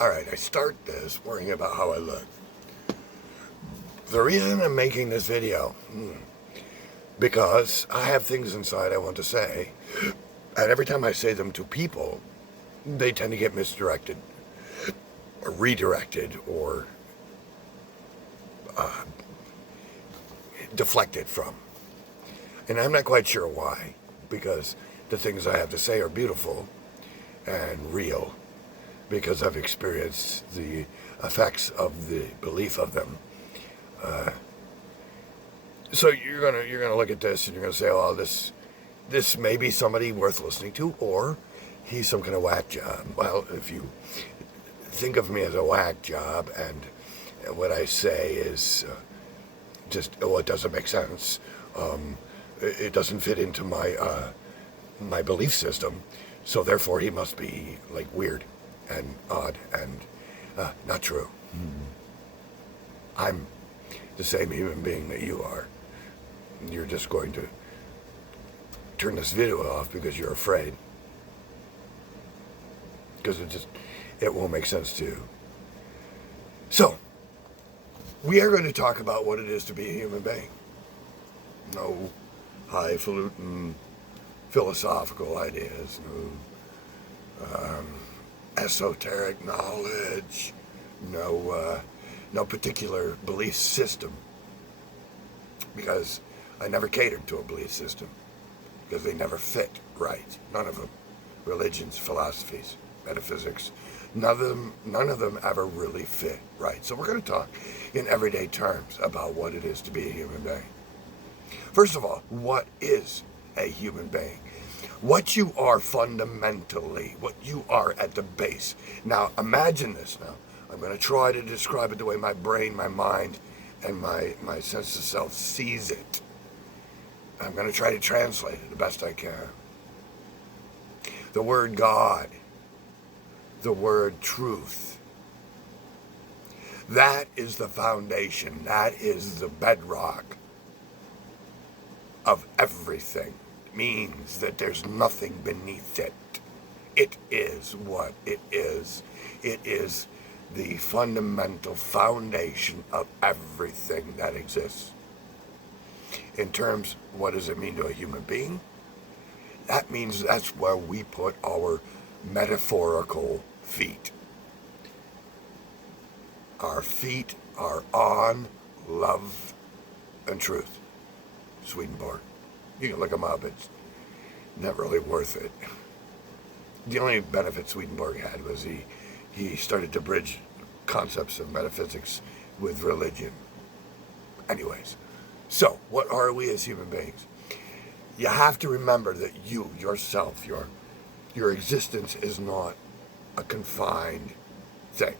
Alright, I start this worrying about how I look. The reason I'm making this video, because I have things inside I want to say, and every time I say them to people, they tend to get misdirected, or redirected, or deflected from. And I'm not quite sure why, because the things I have to say are beautiful and real, because I've experienced the effects of the belief of them. So you're gonna look at this and you're gonna say, "Oh, this may be somebody worth listening to, or he's some kind of whack job." Well, if you think of me as a whack job, and what I say is it doesn't make sense. It doesn't fit into my belief system, so therefore he must be like weird and odd and not true. I'm the same human being that you are. You're just going to turn this video off because you're afraid. Because it won't make sense to you. So, we are going to talk about what it is to be a human being. No highfalutin philosophical ideas, no esoteric knowledge, no particular belief system, because I never catered to a belief system, because they never fit right. None of them. Religions, philosophies, metaphysics, none of them ever really fit right. So we're going to talk in everyday terms about what it is to be a human being. First of all, what is a human being? What you are fundamentally, what you are at the base. Now, imagine this now. I'm going to try to describe it the way my brain, my mind, and my sense of self sees it. I'm going to try to translate it the best I can. The word God, the word truth, that is the foundation, that is the bedrock of everything. It means that there's nothing beneath it. It is what it is. It is the fundamental foundation of everything that exists. In terms, what does it mean to a human being? That means that's where we put our metaphorical feet. Our feet are on love and truth. Swedenborg. You can look him up. It's not really worth it. The only benefit Swedenborg had was he started to bridge concepts of metaphysics with religion. Anyways, so what are we as human beings? You have to remember that you, yourself, your existence is not a confined thing.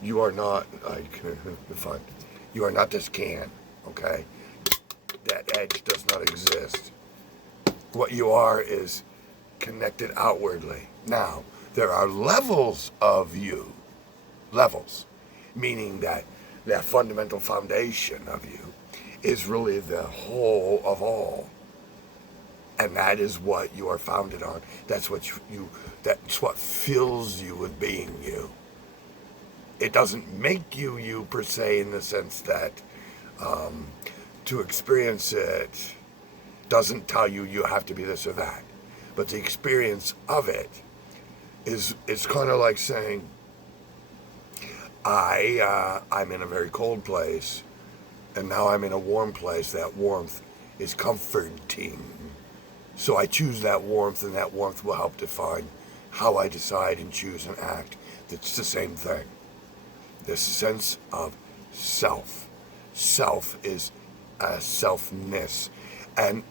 You are not defined. You are not this can, okay? That edge does not exist. What you are is connected outwardly. Now, there are levels of you. Levels. Meaning that fundamental foundation of you is really the whole of all. And that is what you are founded on. That's what that's what fills you with being you. It doesn't make you per se, in the sense that to experience it doesn't tell you have to be this or that. But the experience of it is kind of like saying, I'm in a very cold place, and now I'm in a warm place. That warmth is comforting. So I choose that warmth, and that warmth will help define how I decide and choose and act. It's the same thing. This sense of self. Self is a selfness. And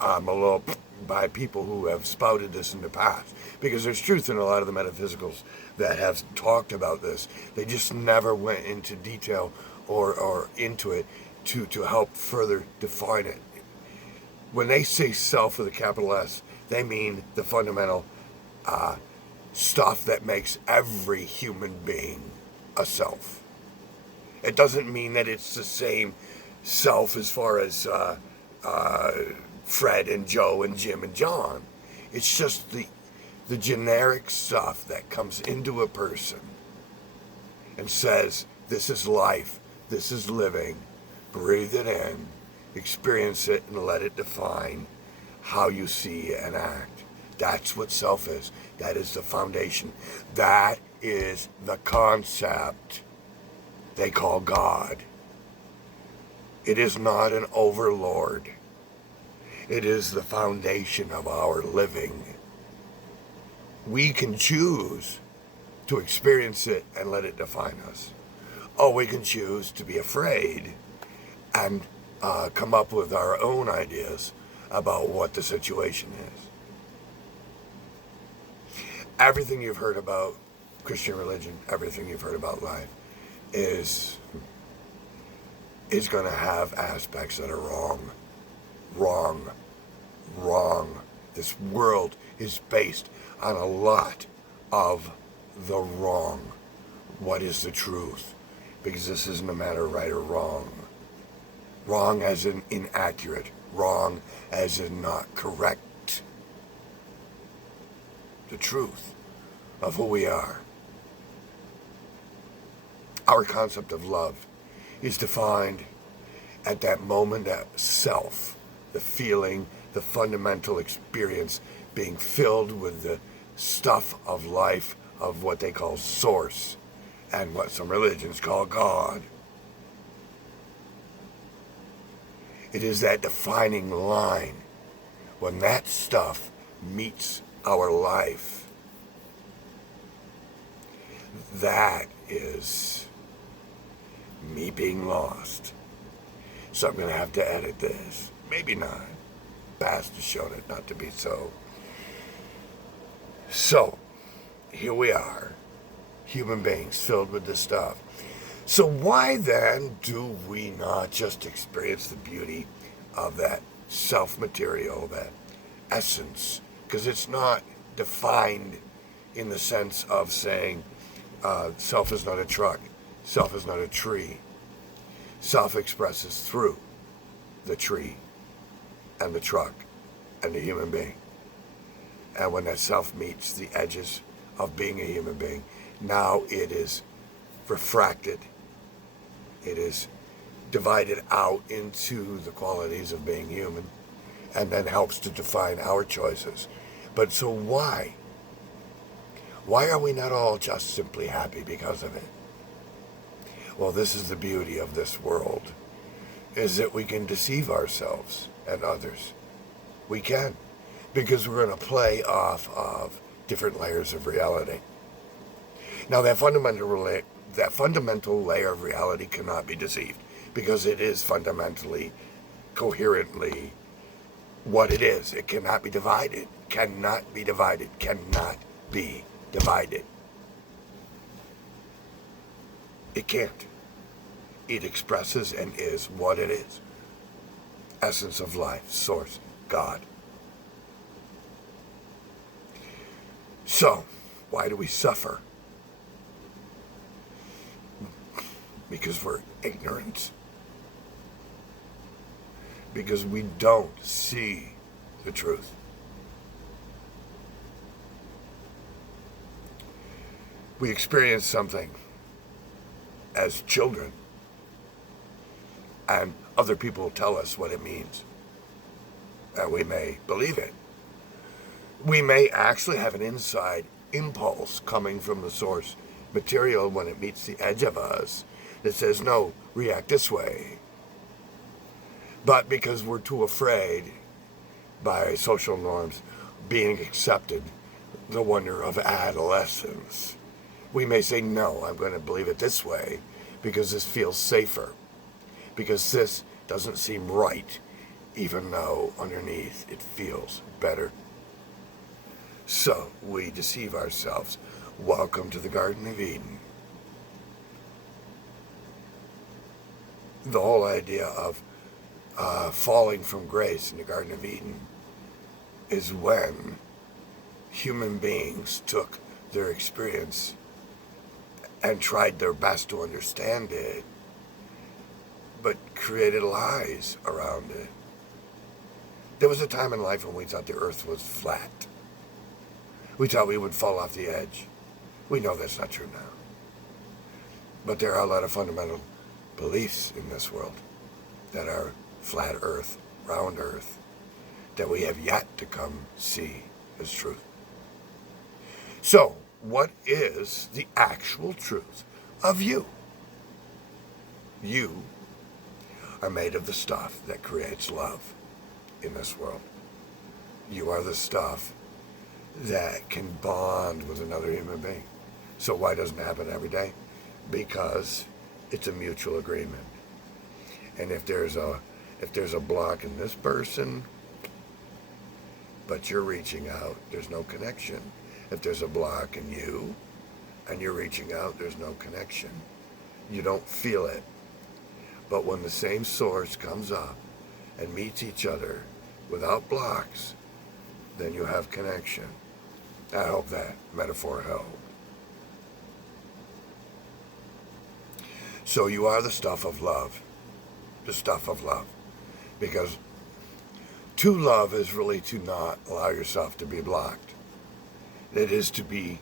I'm a little by people who have spouted this in the past, because there's truth in a lot of the metaphysicals that have talked about this. They just never went into detail or into it to help further define it. When they say self with a capital S, they mean the fundamental stuff that makes every human being a self. It doesn't mean that it's the same self as far as Fred and Joe and Jim and John. It's just The generic stuff that comes into a person and says, this is life, this is living, breathe it in, experience it, and let it define how you see and act. That's what self is. That is the foundation. That is the concept they call God. It is not an overlord. It is the foundation of our living. We can choose to experience it and let it define us. Or we can choose to be afraid and come up with our own ideas about what the situation is. Everything you've heard about Christian religion, everything you've heard about life is going to have aspects that are wrong. This world is based on a lot of the wrong. What is the truth? Because this isn't a matter of right or wrong. Wrong as in inaccurate. Wrong as in not correct. The truth of who we are. Our concept of love is defined at that moment at self, the feeling, the fundamental experience being filled with the stuff of life of what they call source and what some religions call God. It is that defining line when that stuff meets our life. That is me being lost. So I'm going to have to edit this. Maybe not. Past has shown it not to be so. So, here we are. Human beings filled with this stuff. So why then do we not just experience the beauty of that self-material, that essence? Because it's not defined in the sense of saying self is not a truck, self is not a tree. Self expresses through the tree and the truck and the human being. And when that self meets the edges of being a human being, now it is refracted. It is divided out into the qualities of being human and then helps to define our choices. But so why? Why are we not all just simply happy because of it? Well, this is the beauty of this world, is that we can deceive ourselves and others. We can, because we're going to play off of different layers of reality. Now, that fundamental layer of reality cannot be deceived, because it is fundamentally, coherently what it is. It cannot be divided, cannot be divided, cannot be divided. It can't. It expresses and is what it is. Essence of life, source, God. So, why do we suffer? Because we're ignorant. Because we don't see the truth. We experience something as children, and other people tell us what it means, and we may believe it. We may actually have an inside impulse coming from the source material when it meets the edge of us that says, no, react this way. But because we're too afraid by social norms being accepted, the wonder of adolescence, we may say, no, I'm going to believe it this way because this feels safer, because this doesn't seem right, even though underneath it feels better. So we deceive ourselves. Welcome to the Garden of Eden. The whole idea of falling from grace in the Garden of Eden is when human beings took their experience and tried their best to understand it, but created lies around it. There was a time in life when we thought the earth was flat. We thought we would fall off the edge. We know that's not true now. But there are a lot of fundamental beliefs in this world that are flat earth, round earth, that we have yet to come see as truth. So, what is the actual truth of you? You are made of the stuff that creates love in this world. You are the stuff that can bond with another human being. So why doesn't it happen every day? Because it's a mutual agreement. And if there's a block in this person, but you're reaching out, there's no connection. If there's a block in you and you're reaching out, there's no connection. You don't feel it. But when the same source comes up and meets each other without blocks, then you have connection. I hope that metaphor helped. So you are the stuff of love. The stuff of love. Because to love is really to not allow yourself to be blocked. It is to be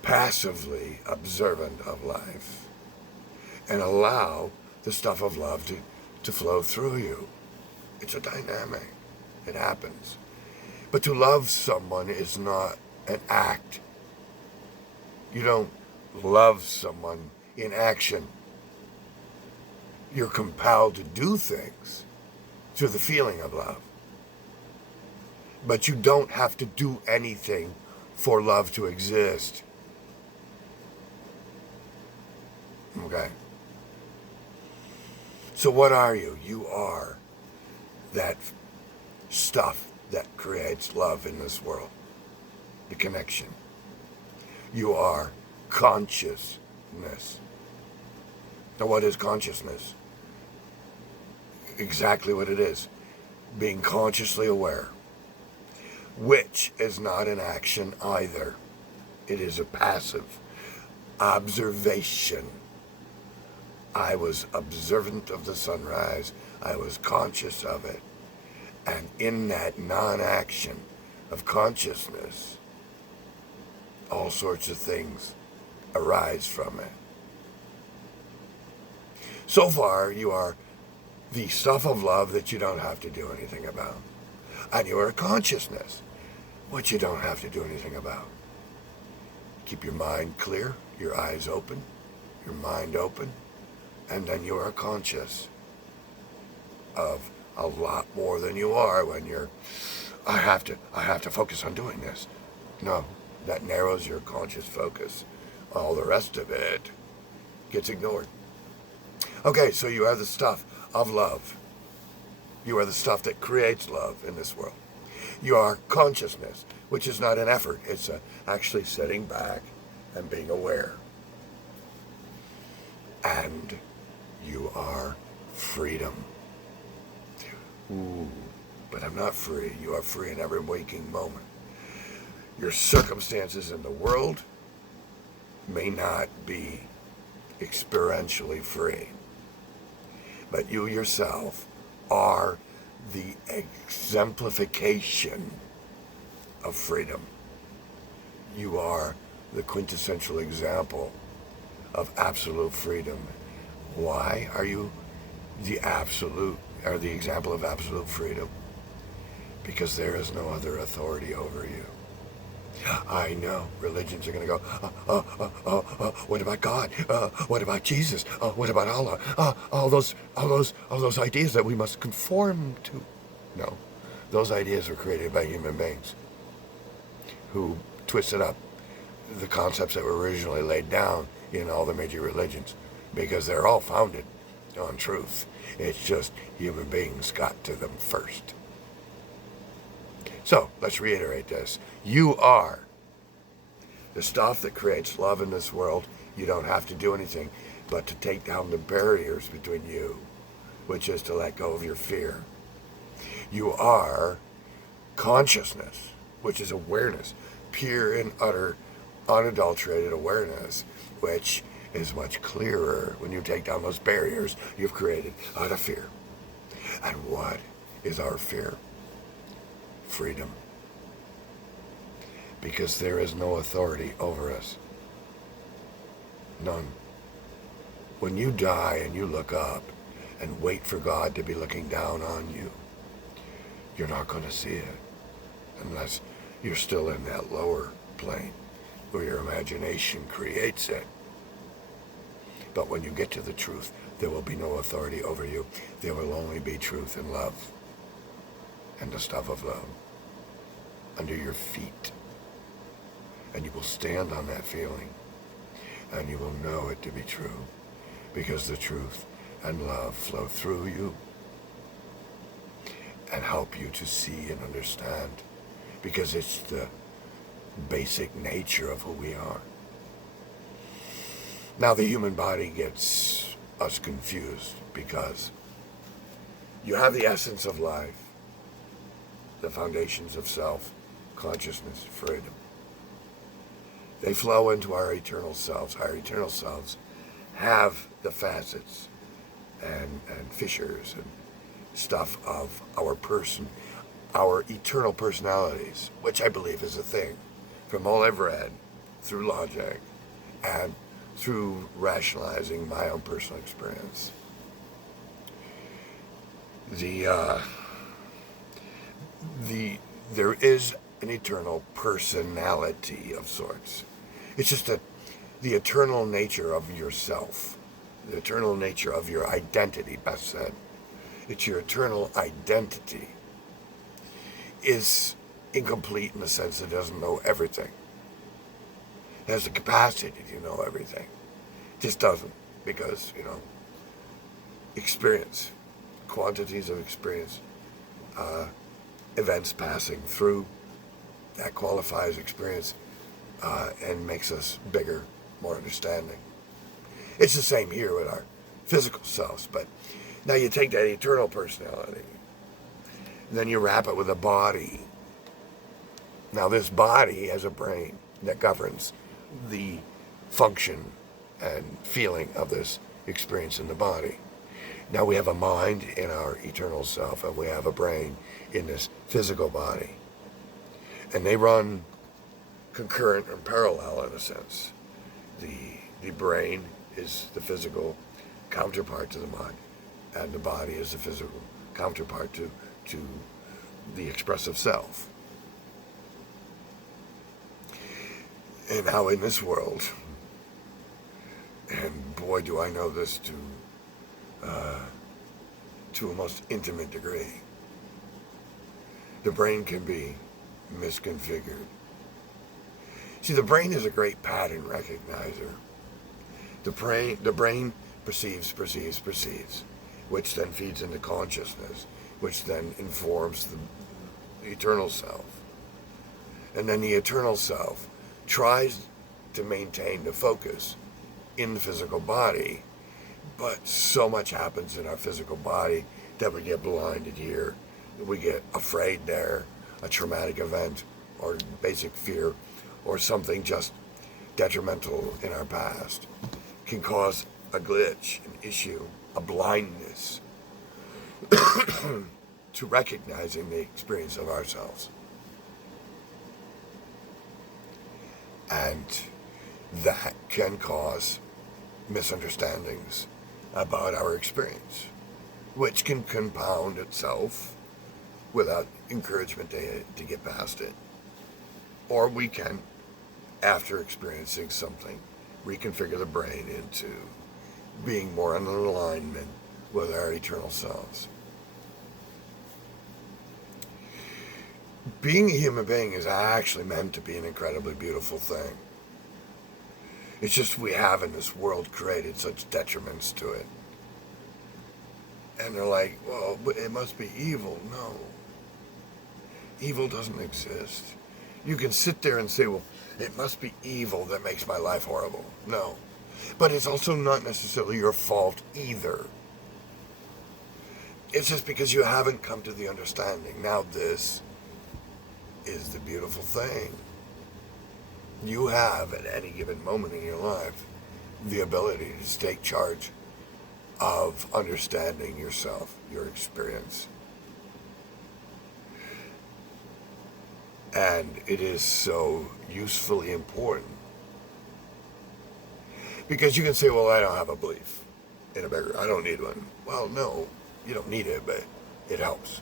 passively observant of life and allow the stuff of love to flow through you. It's a dynamic. It happens. But to love someone is not an act. You don't love someone in action. You're compelled to do things through the feeling of love. But you don't have to do anything for love to exist. Okay? So what are you? You are that stuff that creates love in this world. The connection. You are consciousness. Now what is consciousness? Exactly what it is. Being consciously aware. Which is not an action either. It is a passive observation. I was observant of the sunrise. I was conscious of it. And in that non-action of consciousness, all sorts of things arise from it. So far, you are the stuff of love that you don't have to do anything about. And you are a consciousness, which you don't have to do anything about. Keep your mind clear, your eyes open, your mind open, and then you are conscious of a lot more than you are when you're, I have to focus on doing this. No, that narrows your conscious focus. All the rest of it gets ignored. Okay, so you are the stuff of love. You are the stuff that creates love in this world. You are consciousness, which is not an effort. It's actually sitting back and being aware. And you are freedom. Ooh, but I'm not free. You are free in every waking moment. Your circumstances in the world may not be experientially free, but you yourself are the exemplification of freedom. You are the quintessential example of absolute freedom. Why are you the example of absolute freedom? Because there is no other authority over you. I know religions are going to go, what about God? What about Jesus? What about Allah? All those ideas that we must conform to. No, those ideas were created by human beings who twisted up the concepts that were originally laid down in all the major religions, because they're all founded on truth. It's just human beings got to them first. So, let's reiterate this. You are the stuff that creates love in this world. You don't have to do anything but to take down the barriers between you, which is to let go of your fear. You are consciousness, which is awareness, pure and utter, unadulterated awareness, which is much clearer when you take down those barriers you've created out of fear. And what is our fear? Freedom. because there is no authority over us. None. When you die and you look up and wait for God to be looking down on you, you're not going to see it unless you're still in that lower plane where your imagination creates it. But when you get to the truth, there will be no authority over you. There will only be truth and love and the stuff of love under your feet. And you will stand on that feeling and you will know it to be true because the truth and love flow through you and help you to see and understand because it's the basic nature of who we are. Now the human body gets us confused because you have the essence of life, the foundations of self, consciousness, freedom. They flow into our eternal selves. Our eternal selves have the facets and fissures and stuff of our person, our eternal personalities, which I believe is a thing from all I've read, through logic, and through rationalizing my own personal experience. There is an eternal personality of sorts. It's just that the eternal nature of yourself, the eternal nature of your identity, best said. It's your eternal identity is incomplete in the sense it doesn't know everything. It has the capacity to know everything. It just doesn't because, experience, quantities of experience, events passing through, that qualifies experience and makes us bigger, more understanding. It's the same here with our physical selves, but now you take that eternal personality, and then you wrap it with a body. Now this body has a brain that governs the function and feeling of this experience in the body. Now we have a mind in our eternal self, and we have a brain in this physical body. And they run concurrent and parallel in a sense. The brain is the physical counterpart to the mind, and the body is the physical counterpart to the expressive self. And how in this world, and boy do I know this to a most intimate degree, the brain can be misconfigured. See, the brain is a great pattern recognizer. The brain perceives, which then feeds into consciousness, which then informs the eternal self. And then the eternal self tries to maintain the focus in the physical body, but so much happens in our physical body that we get blinded here. We get afraid there, a traumatic event or basic fear or something just detrimental in our past can cause a glitch, an issue, a blindness to recognizing the experience of ourselves. And that can cause misunderstandings about our experience, which can compound itself without encouragement to get past it. Or we can, after experiencing something, reconfigure the brain into being more in alignment with our eternal selves. Being a human being is actually meant to be an incredibly beautiful thing. It's just we have in this world created such detriments to it. And they're like, well, but it must be evil. No. Evil doesn't exist. You can sit there and say, well, it must be evil that makes my life horrible. No. But it's also not necessarily your fault either. It's just because you haven't come to the understanding. Now this is the beautiful thing. You have, at any given moment in your life, the ability to take charge of understanding yourself, your experience. And it is so usefully important. Because you can say, well, I don't have a belief in a bigger, I don't need one. Well, no, you don't need it, but it helps.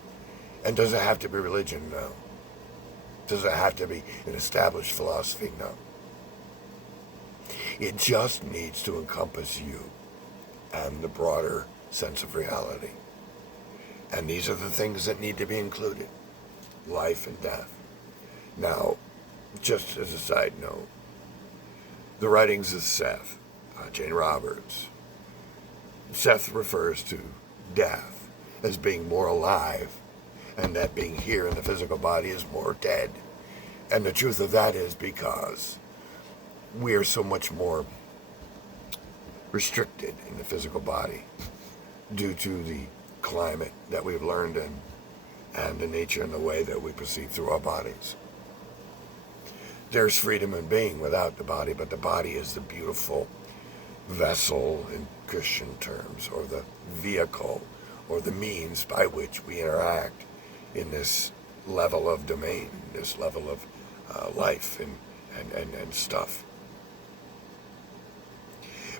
And does it have to be religion? No. Does it have to be an established philosophy? No. It just needs to encompass you and the broader sense of reality. And these are the things that need to be included. Life and death. Now, just as a side note, the writings of Seth, Jane Roberts, Seth refers to death as being more alive, and that being here in the physical body is more dead. And the truth of that is because we are so much more restricted in the physical body due to the climate that we've learned in and the nature and the way that we perceive through our bodies. There's freedom in being without the body, but the body is the beautiful vessel in Christian terms, or the vehicle, or the means by which we interact in this level of domain, this level of life and stuff.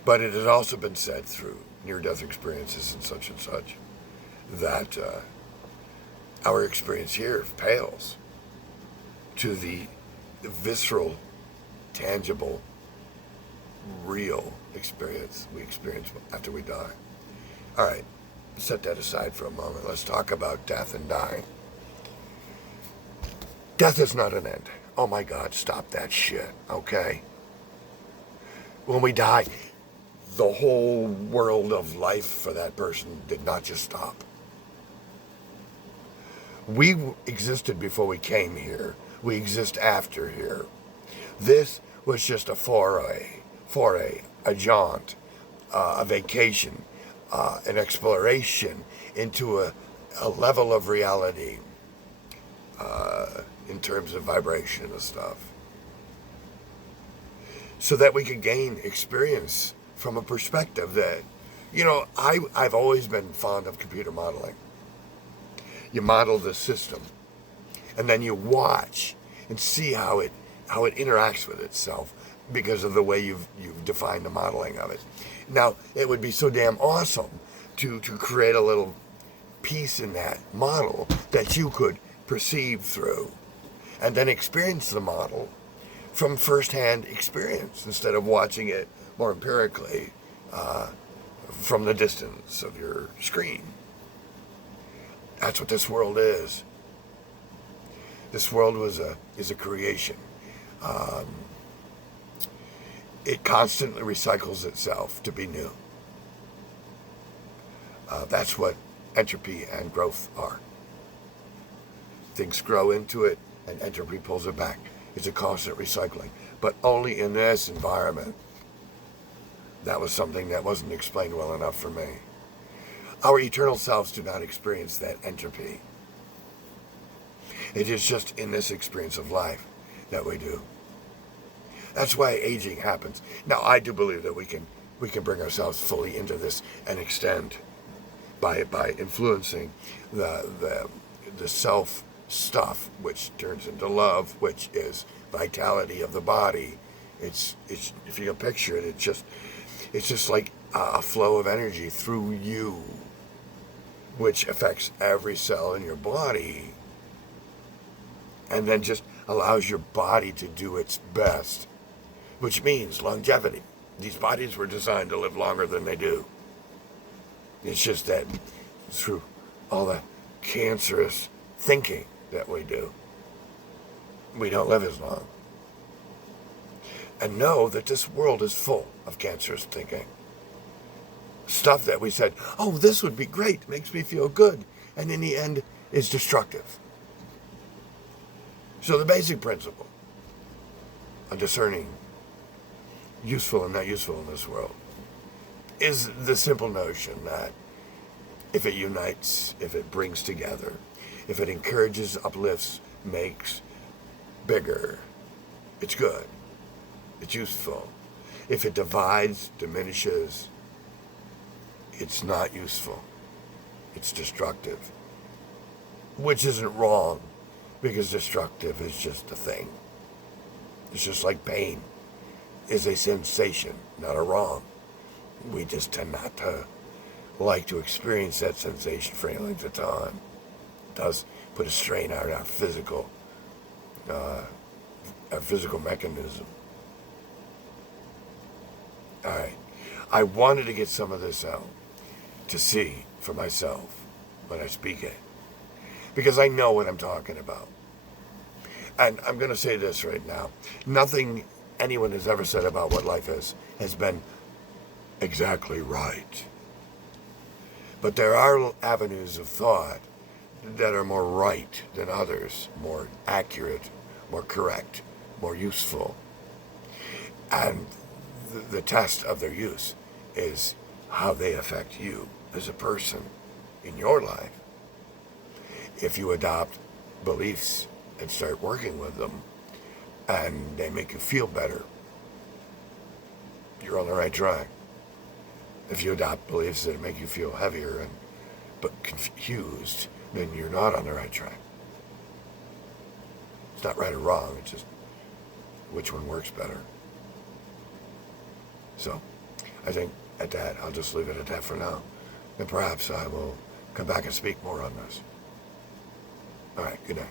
But it has also been said through near-death experiences and such, that our experience here pales to the visceral, tangible, real experience we experience after we die. All right, set that aside for a moment. Let's talk about death and dying. Death is not an end. Oh my God, stop that shit, okay? When we die, the whole world of life for that person did not just stop. We existed before we came here. We exist after here. This was just a foray, a jaunt, a vacation, an exploration into a level of reality in terms of vibration and stuff, so that we could gain experience from a perspective that, I've always been fond of computer modeling. You model the system, and then you watch and see how it interacts with itself because of the way you've defined the modeling of it. Now, it would be so damn awesome to create a little piece in that model that you could perceive through, and then experience the model from firsthand experience instead of watching it more empirically from the distance of your screen. That's what this world is. This world is a creation. It constantly recycles itself to be new. That's what entropy and growth are. Things grow into it, and entropy pulls it back. It's a constant recycling, but only in this environment. That was something that wasn't explained well enough for me. Our eternal selves do not experience that entropy. It is just in this experience of life that we do. That's why aging happens. Now, I do believe that we can bring ourselves fully into this and extend by influencing the self stuff, which turns into love, which is vitality of the body. It's if you can picture it, it's just like a flow of energy through you, which affects every cell in your body, and then just allows your body to do its best, which means longevity. These bodies were designed to live longer than they do. It's just that through all the cancerous thinking that we do, we don't live as long. And know that this world is full of cancerous thinking. Stuff that we said, oh, this would be great, makes me feel good, and in the end is destructive. So the basic principle of discerning useful and not useful in this world is the simple notion that if it unites, if it brings together, if it encourages, uplifts, makes bigger, it's good, it's useful. If it divides, diminishes, it's not useful, it's destructive. Which isn't wrong, Because destructive is just a thing. It's just like pain is a sensation, not a wrong. We just tend not to like to experience that sensation for any length of time. It does put a strain on our physical mechanism. All right. I wanted to get some of this out to see for myself when I speak it, because I know what I'm talking about. And I'm going to say this right now. Nothing anyone has ever said about what life is has been exactly right. But there are avenues of thought that are more right than others, more accurate, more correct, more useful. And the test of their use is how they affect you as a person in your life. If you adopt beliefs and start working with them, and they make you feel better, you're on the right track. If you adopt beliefs that make you feel heavier but confused, then you're not on the right track. It's not right or wrong, it's just which one works better. So, I think at that, I'll just leave it at that for now. And perhaps I will come back and speak more on this. All right, good night.